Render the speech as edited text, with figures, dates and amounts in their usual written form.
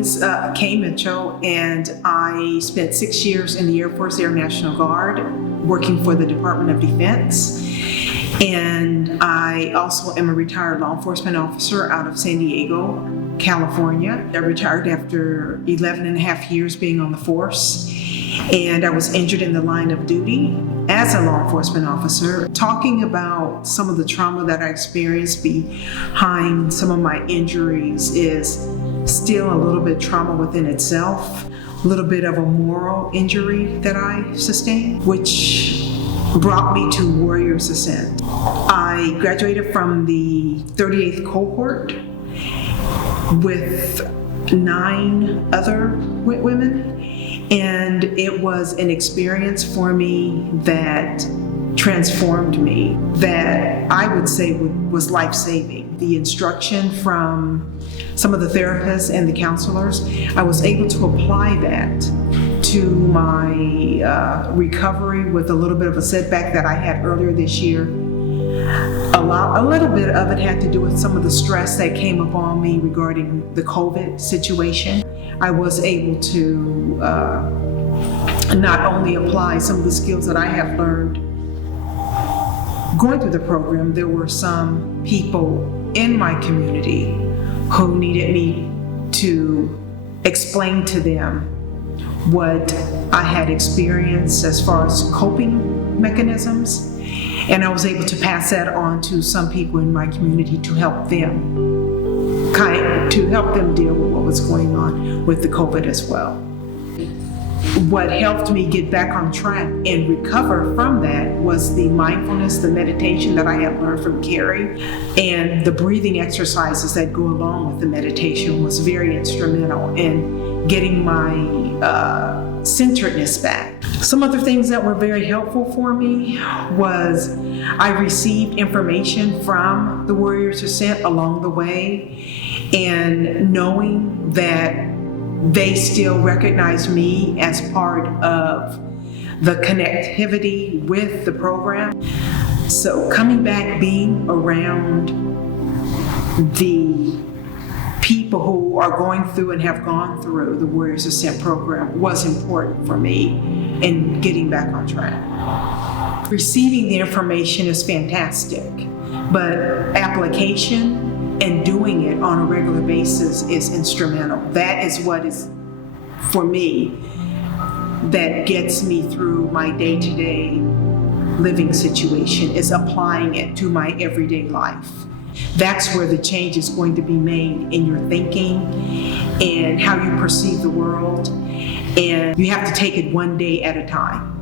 is Kay Mitchell, and I spent 6 years in the Air Force Air National Guard working for the Department of Defense. And I also am a retired law enforcement officer out of San Diego, California. I retired after 11 and a half years being on the force. And I was injured in the line of duty as a law enforcement officer. Talking about some of the trauma that I experienced behind some of my injuries is still a little bit trauma within itself, a little bit of a moral injury that I sustained, which brought me to Warriors Ascent. I graduated from the 38th cohort with 9 other women. And it was an experience for me that transformed me, that I would say was life-saving. The instruction from some of the therapists and the counselors, I was able to apply that to my recovery with a little bit of a setback that I had earlier this year. A little bit of it had to do with some of the stress that came upon me regarding the COVID situation. I was able to not only apply some of the skills that I have learned going through the program, there were some people in my community who needed me to explain to them what I had experienced as far as coping mechanisms. And I was able to pass that on to some people in my community to help them deal with what was going on with the COVID as well. What helped me get back on track and recover from that was the mindfulness, the meditation that I had learned from Carrie, and the breathing exercises that go along with the meditation was very instrumental in getting my centeredness back. Some other things that were very helpful for me was I received information from the Warriors Ascent along the way, and knowing that they still recognize me as part of the connectivity with the program. So coming back, being around the people who are going through and have gone through the Warriors Ascent program was important for me in getting back on track. Receiving the information is fantastic, but application and doing it on a regular basis is instrumental. That is what is, for me, that gets me through my day-to-day living situation, is applying it to my everyday life. That's where the change is going to be made in your thinking and how you perceive the world. And you have to take it one day at a time.